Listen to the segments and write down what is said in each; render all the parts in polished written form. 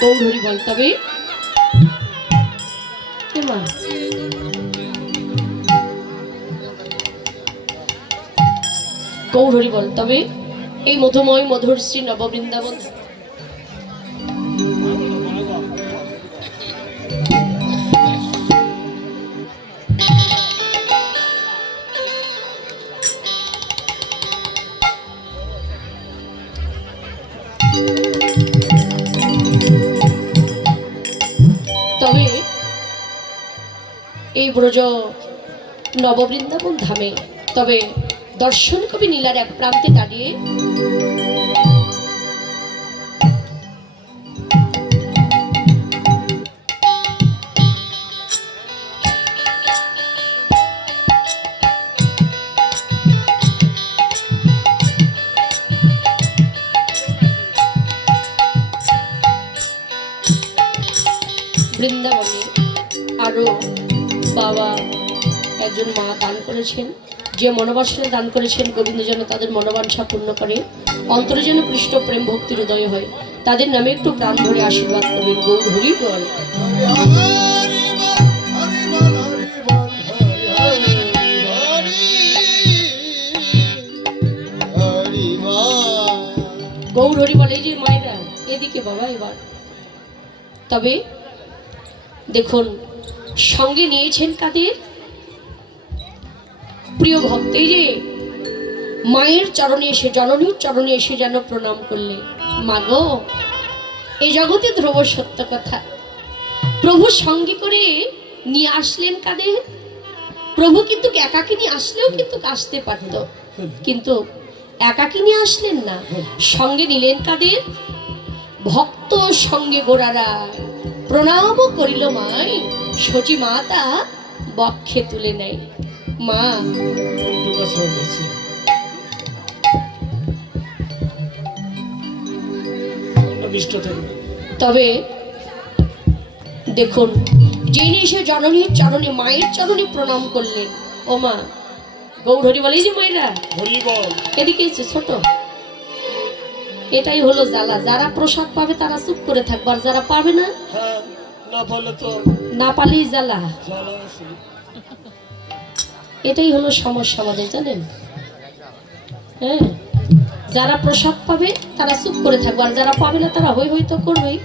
গৌরহরি বল। তবে গৌরহরি বল। তবে এই মধুময় মধুর শ্রী নববৃন্দাবন তবে এই ব্রজ নববৃন্দাবন ধামে তবে দর্শন কবি নীলার এক প্রান্তে দাঁড়িয়ে বৃন্দাবনে আরো বাবা একজন মা দান করেছেন, যে মনোবাসনা দান করেছেন গোবিন্দ যেন তাদের মনোবাঞ্ছা পূর্ণ করে, অন্তরে যেন কৃষ্ণ প্রেম ভক্তির উদয় হয়, তাদের নামে একটু প্রাণ ভরে আশীর্বাদ করবেন। গৌরহরি বল। গৌরহরি বলে। এই যে মায়েরা এদিকে বাবা এবার। তবে দেখুন সঙ্গে নিয়েছেন কাদের? প্রিয় ভক্ত। এই যে মায়ের চরণে এসে, জননীর চরণে এসে যেন প্রণাম করলে, মাগো এই জগতে ধ্রুব সত্য কথা, প্রভু সঙ্গে করে নিয়ে আসলেন কাদের? প্রভু কিন্তু একাকিনী আসলেও কিন্তু আসতে পারত, কিন্তু একাকিনী আসলেন না, সঙ্গে নিলেন কাদের? ভক্ত সঙ্গে গোড়ারা প্রণাম করিল মাই, সচি মাতা বক্ষে তুলে নেয়। মা তবে দেখুন যিনি এসে জননীর চরণে, মায়ের চরণে প্রণাম করলেন। ও মা গৌরহরি বলে। যে মায়েরা এদিকে এসে ছোট, এটাই হলো জ্বালা, যারা প্রসাদ পাবে তারা চুপ করে থাকবে, আর যারা পাবে না না পালেই জ্বালা। এটাই হলো সমস্যা আমাদের, জানেন? হ্যাঁ, যারা প্রসাদ পাবে তারা চুপ করে থাকবে, আর যারা পাবে না তারা হই হই তো করবেই।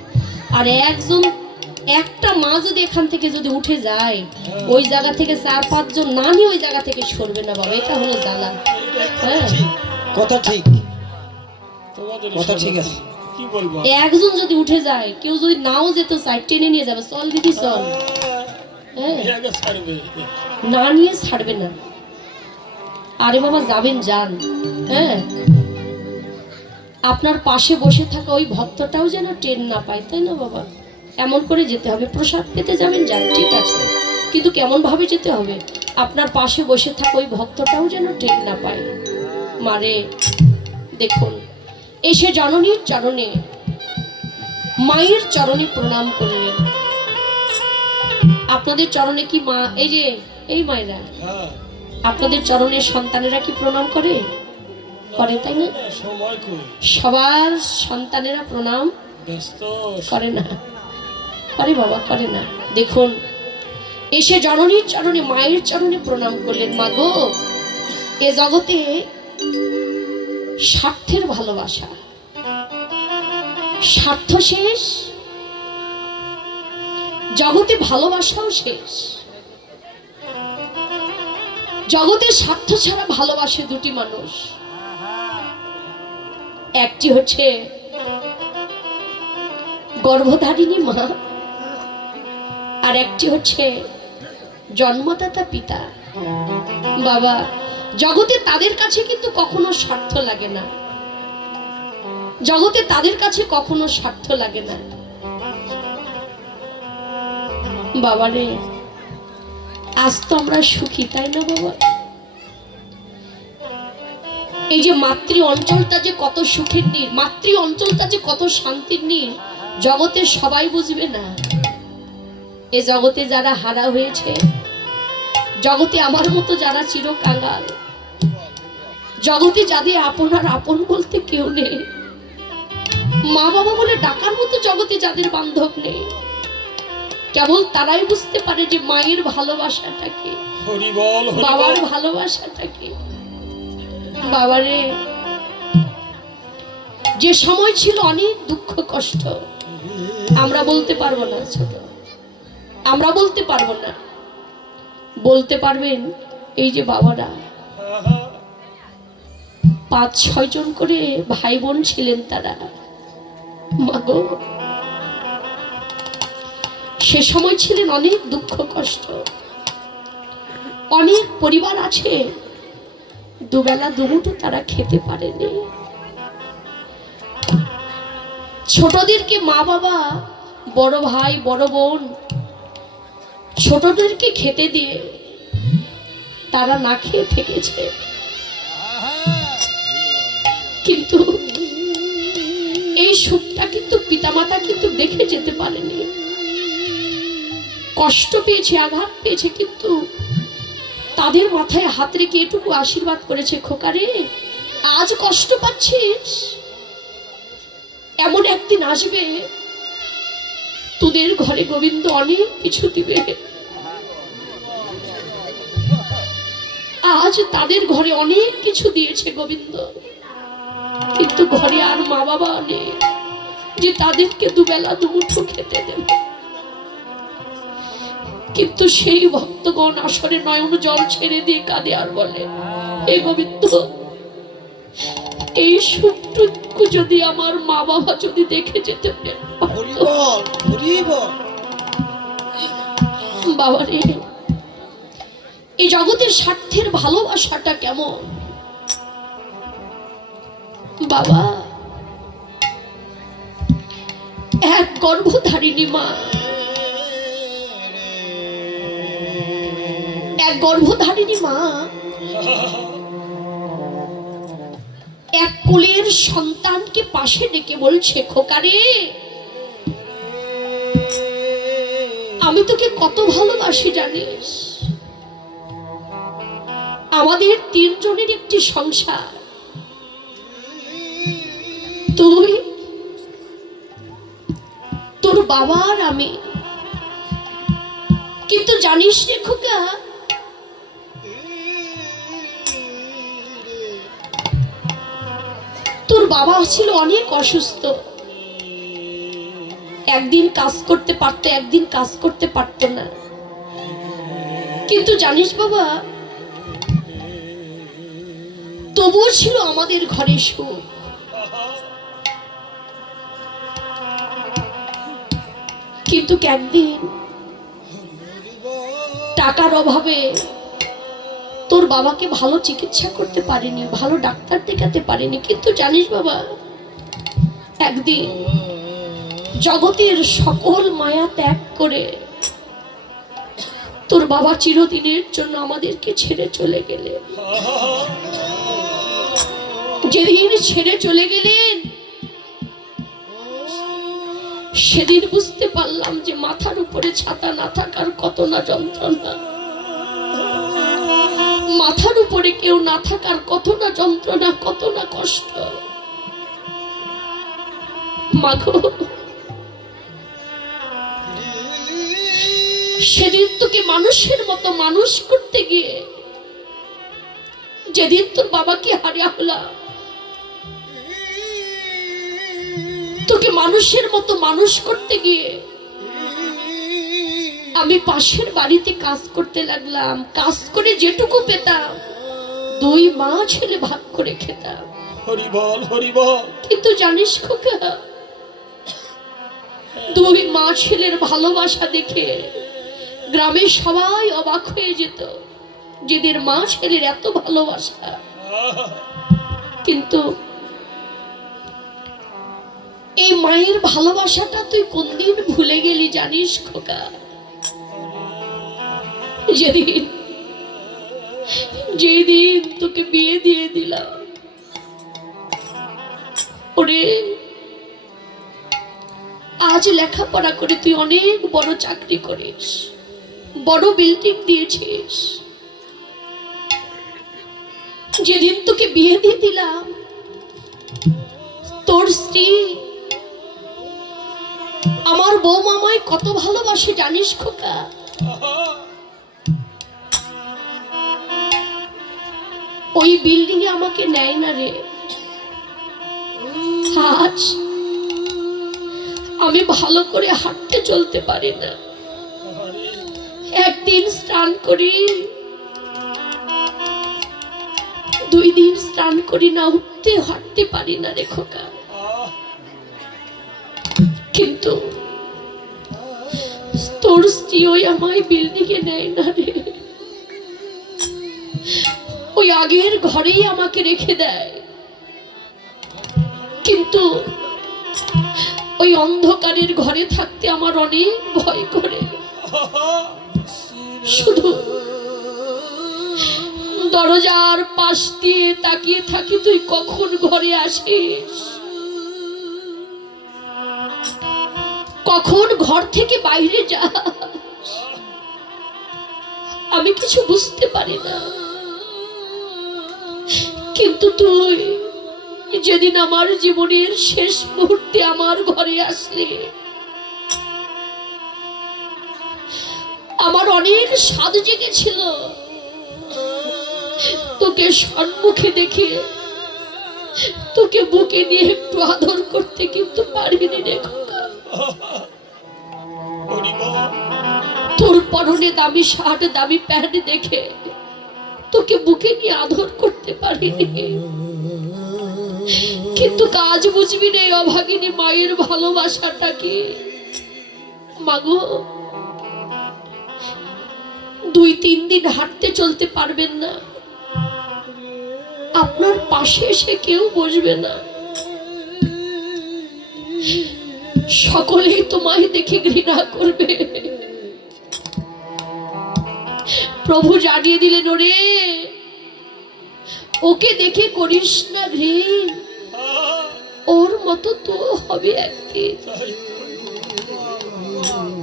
আর একজন একটা মা যদি এখান থেকে যদি উঠে যায়, ওই জায়গা থেকে 4-5 জন না নিয়ে ওই জায়গা থেকে সরবে না বাবা, এটা হলো জ্বালা। হ্যাঁ, কথা ঠিক, কথা ঠিক আছে। কি বলবো, একজন যদি উঠে যায়, কেউ যদি নাও যেত চাই, টেনে নিয়ে যাবে, চল দিদি চল। হ্যাঁ, না নিয়ে ছাড়বে না। আরে বাবা যাবেন যান। হ্যাঁ, আপনার পাশে বসে থাকা ওই ভক্তটাও যেন ট্রেন না পায়, তাই না বাবা? এমন করে যেতে হবে। প্রসাদ পেতে যাবেন যান, ঠিক আছে, কিন্তু কেমন ভাবে যেতে হবে? আপনার পাশে বসে থাকা ওই ভক্তটাও যেন ট্রেন না পায়। মারে দেখুন এসে জননীর চরণে, মায়ের চরণে প্রণাম করলেন। আপনাদের চরণে কি মা, এই যে এই মায়েরা, আপনাদের চরণে সন্তানেরা কি প্রণাম করে? করে, তাই না? সবার সন্তানেরা প্রণাম করে না? করে বাবা, করে না। দেখুন এসে জননীর চরণে, মায়ের চরণে প্রণাম করলেন। মা গো, এ জগতে স্বার্থের ভালোবাসা, স্বার্থ শেষ, জগতে ভালোবাসাও শেষ। জগতে স্বার্থ ছাড়া ভালোবাসে দুটি মানুষ, একটি হচ্ছে গর্ভধারিণী মা, আর একটি হচ্ছে জন্মদাতা পিতা। বাবা জগতে তাদের কাছে কিন্তু কখনো স্বার্থ লাগে না, জগতে তাদের কাছে কখনো স্বার্থ লাগে না। বাবারে আজ তো আমরা সুখী, তাই না বাবা? এই যে মাতৃ অঞ্চলটা যে কত সুখের নীর, মাতৃ অঞ্চলটা যে কত শান্তির নীর, জগতের সবাই বুঝবে না। এ জগতে যারা হারা হয়েছে, জগতে আমার মতো যারা চিরকাঙ্গাল, জগতে যাদের আপনার আপন বলতে কেউ নেই, মা বাবা বলে ডাকার মতো জগতে যাদের বান্ধব নেই, কেবল তারাই বুঝতে পারে যে মায়ের ভালোবাসাটা কি, বাবার ভালোবাসাটা কি। বাবারে, যে সময় ছিল অনেক দুঃখ কষ্ট, আমরা বলতে পারবো না ছোট, আমরা বলতে পারবো না। বলতে পারবেন এই যে বাবারা 5-6 জন করে ভাই বোন ছিলেন, তারা মাগো সে সময় ছিলেন অনেক দুঃখ কষ্ট। অনেক পরিবার আছে দুবেলা দুমুঠো তারা খেতে পারেনি। ছোটদেরকে মা বাবা, বড় ভাই বড় বোন ছোটদেরকে খেতে দিয়ে তারা না খেয়ে থেকেছে, কিন্তু এই সুখটা কিন্তু পিতামাতা কিন্তু দেখে যেতে পারেনি। কষ্ট পেয়েছে, আঘাত পেয়েছে, কিন্তু তাদের মাথায় হাত রেখে এটুকু আশীর্বাদ করেছে, খোকারে আজ কষ্ট পাচ্ছিস, এমন একদিন আসবে তোদের ঘরে গোবিন্দ অনেক কিছু দিবে। আজ তাদের ঘরে অনেক কিছু দিয়েছে গোবিন্দ, কিন্তু ঘরে আর মা বাবা নেই যে তাদেরকে দুবেলা দুমুঠো খেতে দেবে। কিন্তু সেই ভক্তগণ আসরে নয়ন জল ছেড়ে দিয়ে কাঁদে আর বলে, হে গোবিন্দ, এই সুখটুকু যদি আমার মা বাবা যদি দেখে যেতে বাবারে, এই জগতের স্বার্থের ভালোবাসাটা কেমন বাবা। এক গর্ভধারিণী মা, এক গর্ভধারিণী মা এক কোলের সন্তানকে পাশে ডেকে বলছে, খোকারে আমি তোকে কত ভালোবাসি জানিস, আমাদের 3 জনের একটি সংসার, তুই তোর বাবা আর আমি। কিন্তু জানিস রে খোকা, তোর বাবা ছিল অনেক অসুস্থ, একদিন কাজ করতে পারতো, একদিন কাজ করতে পারতো না। কিন্তু জানিস বাবা, তবুও ছিল আমাদের ঘরে সুখ। কিন্তু একদিন টাকার অভাবে তোর বাবাকে ভালো চিকিৎসা করতে পারেনি, ভালো ডাক্তার দেখাতে পারেনি। কিন্তু জানিস বাবা, একদিন জগতের সকল মায়া ত্যাগ করে তোর বাবা চিরদিনের জন্য আমাদেরকে ছেড়ে চলে গেলেন। যেদিন ছেড়ে চলে গেলেন সেদিন বুঝতে পারলাম যে মাথার উপরে ছাতা না থাকার কত না যন্ত্রণা, মাথার উপরে কেউ না থাকার কত না যন্ত্রণা, কত না কষ্ট। মাগো, সেদিন তোকে মানুষের মতো মানুষ করতে গিয়ে, যেদিন তোর বাবাকে হারিয়ে হলাম, তোকে মানুষের মতো মানুষ করতে গিয়ে আমি পাশের বাড়িতে কাজ করতে লাগলাম। কাজ করে যেটুকু পেতাম 2 মা ছেলে ভাগ করে খেতাম। হরি বল, হরি বল। কিন্তু জানিস খোকা, 2 মা ছেলের ভালোবাসা দেখে গ্রামের সবাই অবাক হয়ে যেত, যেদের মা ছেলের এত ভালোবাসা। কিন্তু এই মায়ের ভালোবাসাটা তুই কোনদিন ভুলে গেলি জানিস খোকা? যেদিন তোকে বিয়ে দিয়ে দিলাম, ওরে আজ লেখাপড়া করে তুই অনেক বড় চাকরি করিস, বড় বিল্ডিং দিয়েছিস। যেদিন তোকে বিয়ে দিয়ে দিলাম, তোর স্ত্রী আমার বৌমা আমায় কত ভালোবাসে জানিস খোকা? ওই বিল্ডিং এ আমাকে নেয় না রে। আজ আমি ভালো করে হাঁটতে চলতে পারি না। একদিন স্নান করি, 2 দিন স্নান করি না, উঠতে হাঁটতে পারি না রে খোকা। কিন্তু তোর স্ত্রী ওই আমায় বিল্ডিং এ নেয় না রে। ওই আগের ঘরেই আমাকে রেখে দেয়। কিন্তু ওই অন্ধকারের ঘরে থাকতে আমার অনেক ভয় করে। শুধু দরজার পাশ দিয়ে তাকিয়ে থাকি, তুই কখন ঘরে আসিস, কখন ঘর থেকে বাইরে যাস। আমি কিছু বুঝতে পারি না। কিন্তু তুই যেদিন আমার জীবনের শেষ মুহূর্তে আমার ঘরে আসলে, আমার অনেক স্বাদ জেগেছিল। তোকে সম্মুখে দেখে তোকে বুকে নিয়ে একটু আদর করতে কিন্তু পারিনি রে খোকা। তোর পরনে দামি শার্ট, দামি প্যান্ট দেখে তোকে বুকে নিয়ে আদর করতে পারিনি। কিন্তু কাজ বুঝবি না এই অভাগিনী মায়ের ভালোবাসাটা কি। মাগো, 2-3 দিন হাঁটতে চলতে পারবেন না, আপনার পাশে এসে কেউ বসবে না। সকলেই তোমায় দেখে ঘৃণা করবে। প্রভু জানিয়ে দিলেন, ওরে ওকে দেখে করিস না ঘৃণ, ওর মতো তো হবে একদিন।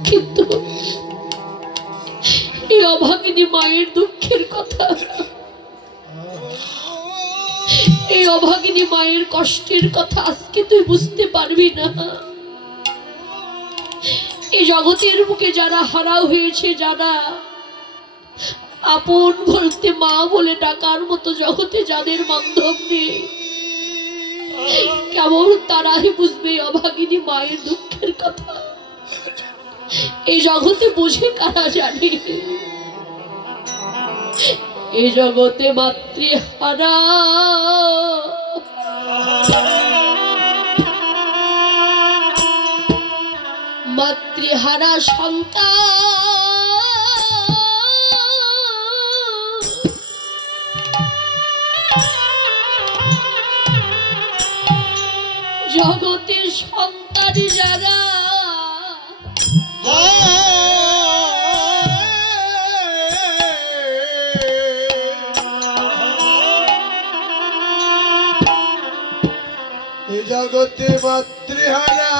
কিন্তু এই অভাগিনী মায়ের দুঃখের কথা, এই অভাগিনী মায়ের কষ্টের কথা আজকে তুই বুঝতে পারবি না। এই জগতের বুকে যারা হারা হয়েছে, যারা আপন বলতে মা বলে ডাকার মতো জগতে যাদের বান্ধব নেই, কেবল তারাই বুঝবে অভাগিনী মায়ের দুঃখের কথা। এই জগতে বুঝে কারা জানে? এই জগতে মাতৃহারা, মাতৃহারা সন্তান জগতের সন্তান যারা, জগতে মাতৃহারা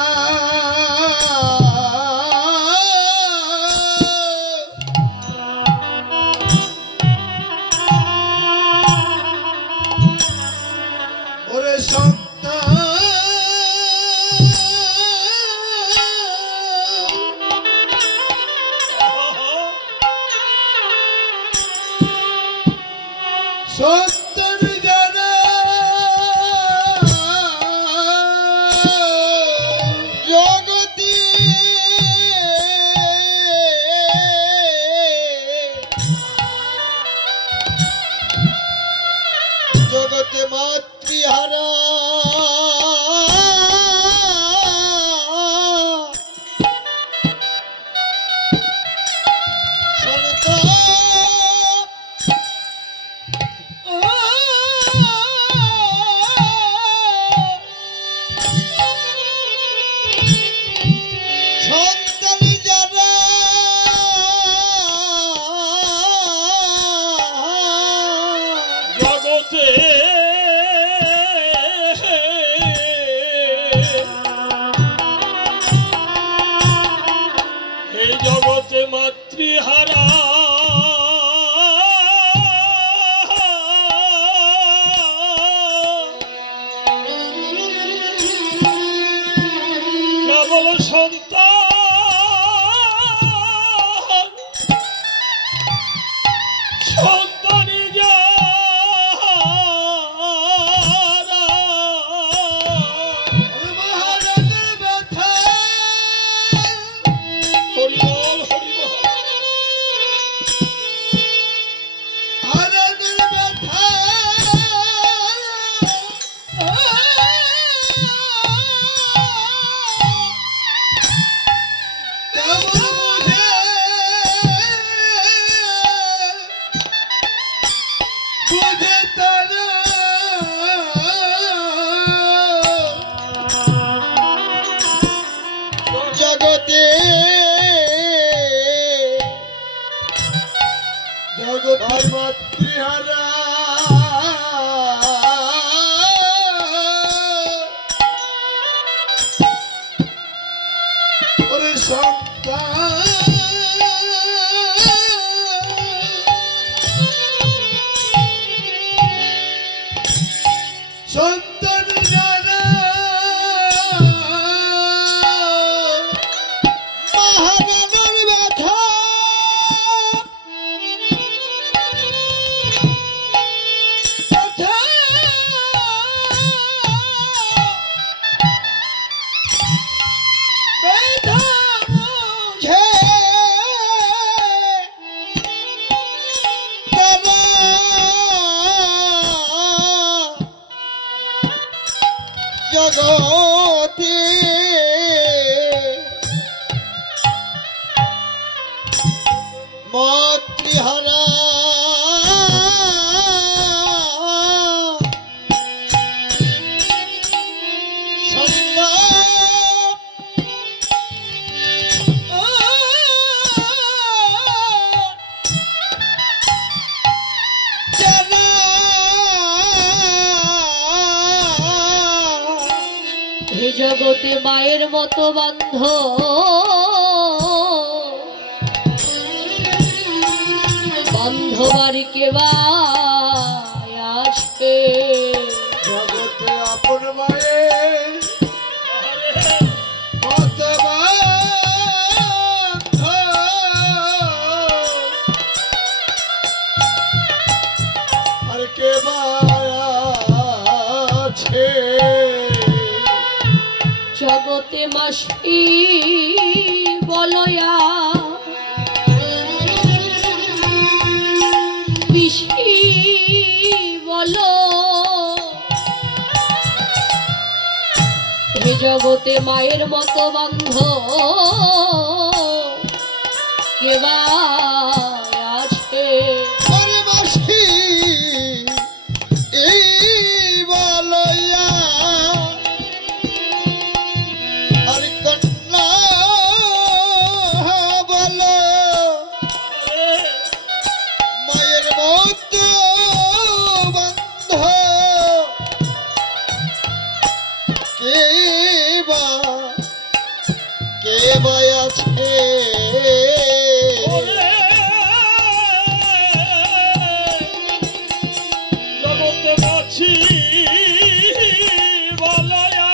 ওরে সন্তান সন্তান যারা জগতে জগতে জগতে মাতৃহারা ওরে সন্তান সন্তান যারা মহারানার ব্যথা কথা ব্যথা বুঝে তারা জগতে মাতৃহারা সন্তান যারা হে জগতে মায়ের মতো বান্ধ বান্ধবার কে বা আসবে জগতে আপন মায়ের মত বান্ধ আর কে বা আছে জগতে মাসি বলয়া পিসি বলো হে জগতে মায়ের মতো বান্ধ কে বা আছে ওরে মাসি এই বলয়া আর কন্যা বলো মায়ের মতো বন্ধ কে বা আছে জগতে মাছি বলয়া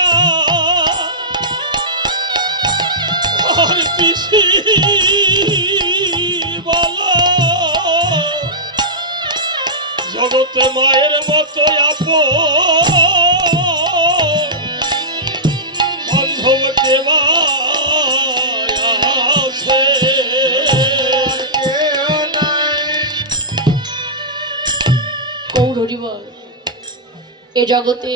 আর পিসি বলা জগতে মায়ের মতো আপন বান্ধব কেবা আছে কেউ নাই কৌরী বল এ জগতে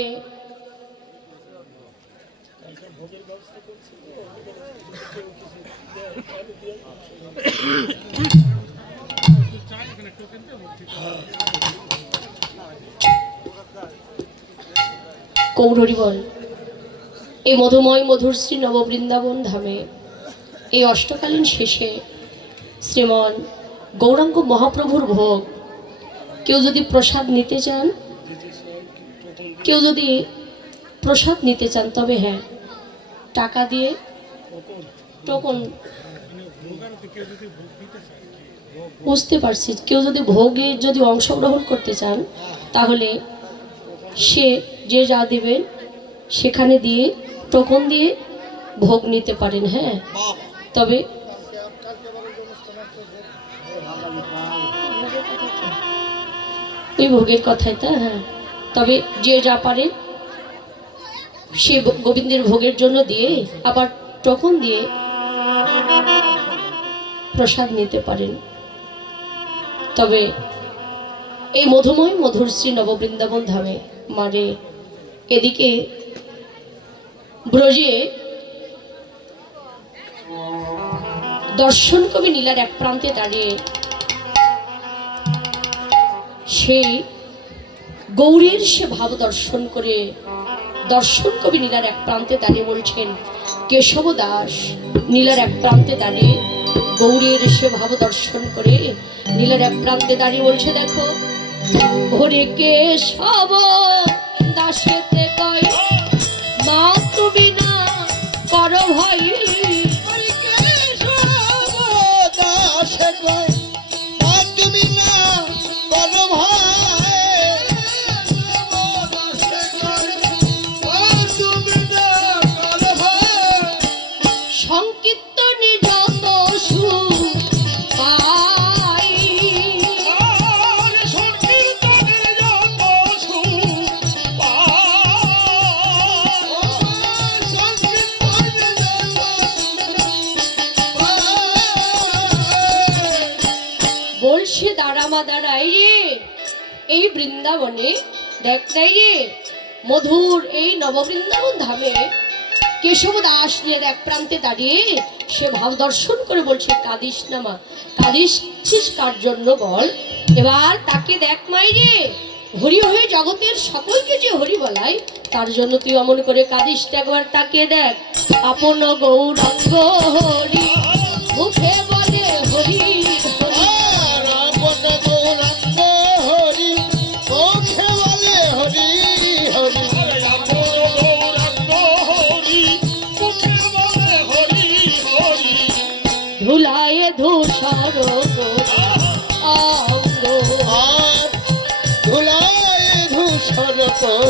কৌরী বল এই মধুময় মধুর শ্রী নববৃন্দাবন ধামে এই অষ্টকালীন শেষে শ্রীমন গৌরাঙ্গ মহাপ্রভুর ভোগ কেউ যদি প্রসাদ নিতে চান তবে হ্যাঁ টাকা দিয়ে টোকন বুঝতে পারছি কেউ যদি ভোগে যদি অংশগ্রহণ করতে চান তাহলে সে যে যা দেবেন সেখানে দিয়ে টোকন দিয়ে ভোগ নিতে পারেন। হ্যাঁ তবে এই ভোগের কথাই তা হ্যাঁ তবে যে যা পারে সে গোবিন্দের ভোগের জন্য দিয়ে আবার টোকন দিয়ে প্রসাদ নিতে পারেন। তবে এই মধুময় মধুর শ্রী নববৃন্দাবন ধামে মানে এদিকে ব্রজে দর্শন কবি নীলার এক প্রান্তে দাঁড়িয়ে সেই গৌরীর সে ভাব দর্শন করে দর্শন কবি নীলার এক প্রান্তে দাঁড়িয়ে বলছেন কেশব দাস নীলার এক প্রান্তে দাঁড়িয়ে গৌরীর সে ভাব দর্শন করে নীলার এক প্রান্তে দাঁড়িয়ে বলছে, দেখো ওরে কেশব দাসেতে কই মা তুমি না করো ভাই, দাসে কয় মা তুমি না করো ভাই, দাসে কয় মা তুমি না করো ভাই, সংকীর্তনে যত সুখ পাই, আর সংকীর্তনে যত সুখ বলছে দাঁড়ামা দাঁড়াই রে এই বৃন্দাবনে দেখ নাই রে মধুর এই নববৃন্দাবন ধামে কেশব দাস নীলের এক প্রান্তে দাঁড়িয়ে সে ভাব দর্শন করে বলছে, কাঁদিস না মা, কাঁদিসছিস কার জন্য বল, এবার তাকে দেখ মাই রে হরি হয়ে জগতের সকলকে যে হরি বলাই তার জন্য তুই অমন করে কাঁদিস না, একবার তাকে দেখ আপন গৌরাঙ্গ হরি মুখে বলে হরি হরি। আর আপন গৌরাঙ্গ হরি মুখে বলে হরি হরি, ধুলায় ধূসর অঙ্গ আর ধুলায় ধূসর করি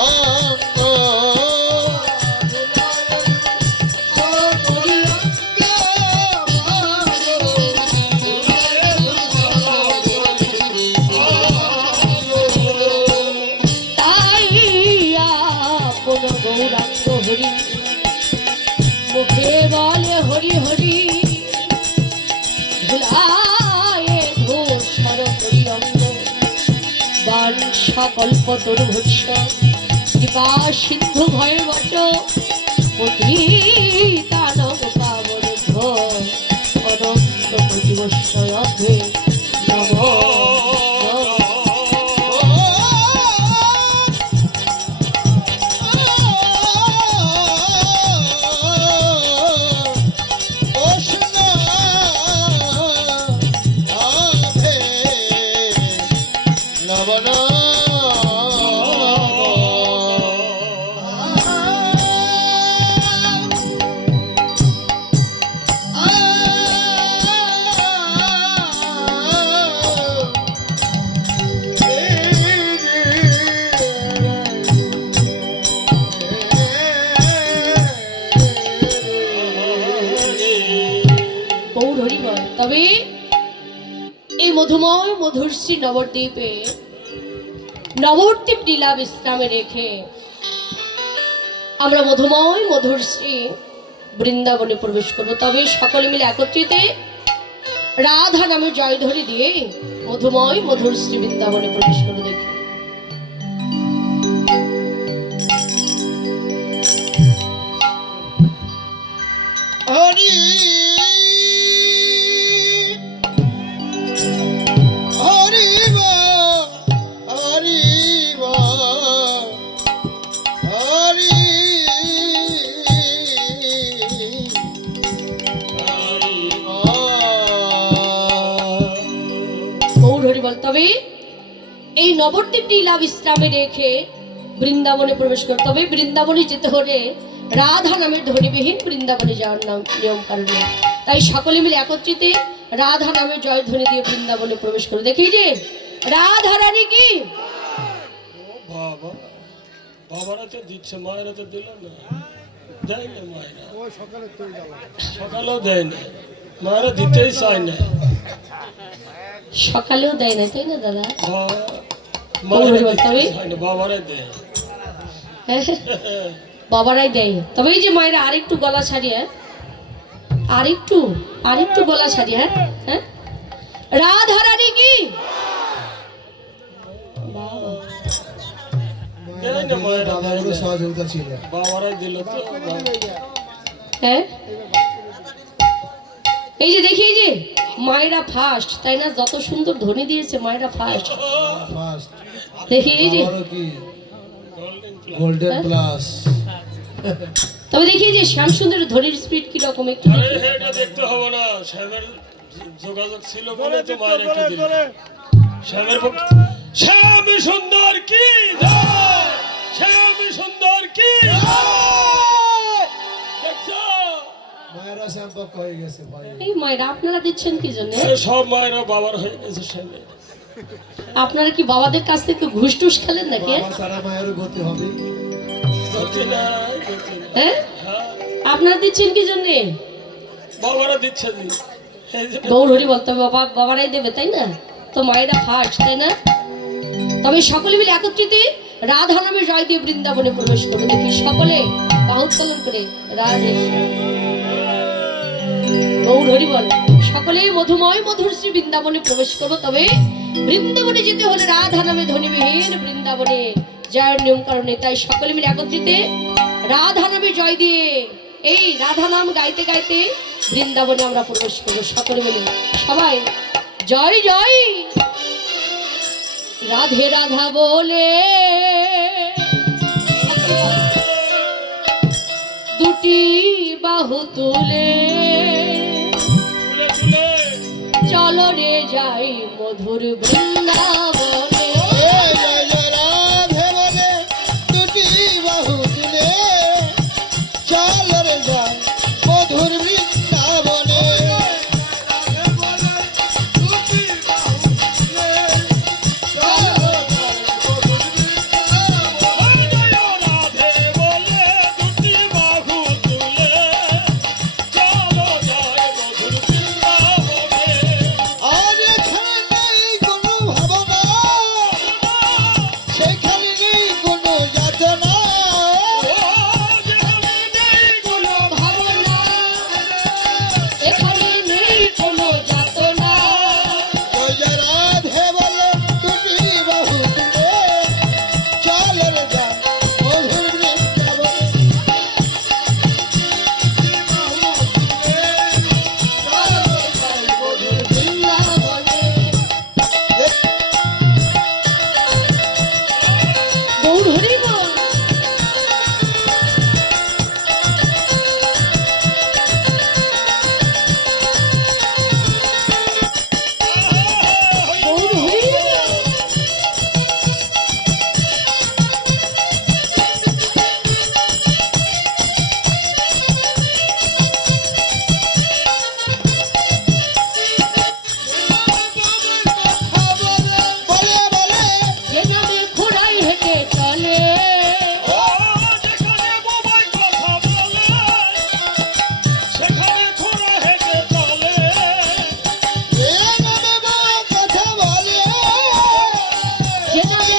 অঙ্গ, তাই আপন গৌরাঙ্গ হরি মুখে বলে হরি হরি, ধুলায় ধূসর করি অঙ্গ, বাঞ্ছা কল্প দুর্ভৎস কৃপা সিন্ধু ভয় বচ পতিতানব পাবন অনন্ত প্রতিবৎসয় অধে নম গৌর হরি বল। তবে এই মধুময় মধুশ্রী নবদ্বীপে নবদ্বীপ লীলা বিশ্রামে রেখে আমরা মধুময় মধুশ্রী বৃন্দাবনে প্রবেশ করবো। তবে সকলে মিলে একত্রিত রাধা নামে জয়ধ্বনি দিয়ে মধুময় মধুশ্রী বৃন্দাবনে প্রবেশ করবো। দেখি হরি হরি হরি হরি গৌর হরি বল। তবে এই নবদ্বীপ লীলা বিশ্রামে রেখে বৃন্দাবনে প্রবেশ করতে হবে। বৃন্দাবনে যেতে হলে রাধা নামের ধ্বনিবিহীন বৃন্দাবনে যাওয়ার নাম নিয়ম কারণে, তাই সকলে মিলে একত্রিত রাধা নামের জয় ধ্বনি দিয়ে বৃন্দাবনে প্রবেশ করে। দেখি যে রাধা রানী কি বাবা, বাবারা তো দিচ্ছে, মায়েরা তো দিল না, দেয় না মায়েরা, সকালেও দেয় না, মায়েরা দিতেই চায় না, সকালেও দেয় না, তাই না দাদা? মায়েরা বলতে দিতেই হবে। চায় না, বাবারাই দেয়। হ্যাঁ, বাবারাই দেয়। তবে এই যে মায়েরা আরেকটু গলা ছাড়িয়ে, আরেকটু গলা ছাড়িয়ে, হ্যাঁ, রাধা রানী কি বাবা, দেয় না মায়েরা, দেয় না। সহযোগিতা ছিল। বাবারাই দিল তো। হ্যাঁ, এই যে দেখি এই যে মায়েরা ফার্স্ট, তাই না? যত সুন্দর ধ্বনি দিয়েছে মায়েরা ফার্স্ট। ফার্স্ট দেখি এই যে কি গোল্ডেন প্লাস। তবে দেখি যে শ্যামসুন্দর ধরির স্পিড কি রকম একটু আরে দেখি। এটা দেখতে হবে না, শ্যামের যোগাযোগ ছিল বলে তো মায়ের একটা দিল। শ্যামের পক্ষে শ্যাম সুন্দর কি জয়, শ্যাম সুন্দর কি জয়। দেখছো? মায়েরা সম্পর্ক হয়ে গেছে ভাই। এই মায়েরা আপনারা দিচ্ছেন কি জন্য? আরে সব মায়েরা বাবার হয়ে গেছে শ্যামের। আপনারা কি বাবাদের কাছ থেকে ঘুষ টুস খেলেন নাকি? বাবা সারা মায়েরও গতি হবে। গতি নাই, গতি নাই। হ্যাঁ, হ্যাঁ, আপনারা দিচ্ছেন কি জন্য? বাবারা দিচ্ছে দি। এই যে গৌর হরি বলতে হবে, বাবারাই দেবে তাই না? তো মায়েরা ফার্স্ট তাই না? তবে সকলে মিলে একত্রিত রাধা নামে জয় দিয়ে বৃন্দাবনে প্রবেশ করবে। দেখি সকলে বাহুৎকলন করে রাধে গৌর হরি বল। সকলে মধুময় মধুর শ্রী বৃন্দাবনে প্রবেশ করবো। তবে বৃন্দাবনে যেতে হলে রাধা নামে ধ্বনিবিহীন বৃন্দাবনে জয়ের নিয়ম কারণে, তাই সকলে মিলে একত্রিত রাধা নামে জয় দিয়ে এই রাধা নাম গাইতে গাইতে বৃন্দাবনে আমরা প্রবেশ করবো। সকলে মিলে সবাই জয় জয় রাধে রাধা বলে দুটি বাহু তুলে তুলে তুলে চলো রে যাই মধুর বৃন্দাবনে। এই জয় জয় রাধে বলে দুটি বাহু তুলে চল রে যাই মধুর বৃন্দাবনে। রাধে বলে দুটি বাহু তুলে চলো যায় মধুর বৃন্দাবনে। আর এখানে নেই কোনো ভাবনা, সেখানে নেই কোনো যাতনা। ও যেখানে নেই কোনো ভাবনা এখানে নেই কোনো যাতনা। জয় জয় রাধে বলে দুটি বাহু তুলে চল রে যাই মধুর বৃন্দাবনে। বৃন্দাবনে গৌর হরি বল। গৌর হরি বল। বলে বলে যে নামে ঘোড়াই হেঁটে চলে ও যেখানে বোবাই কথা বলে সেখানে ঘোড়া হেঁটে চলে। এ নামে বাবা কথা বলে যে নামে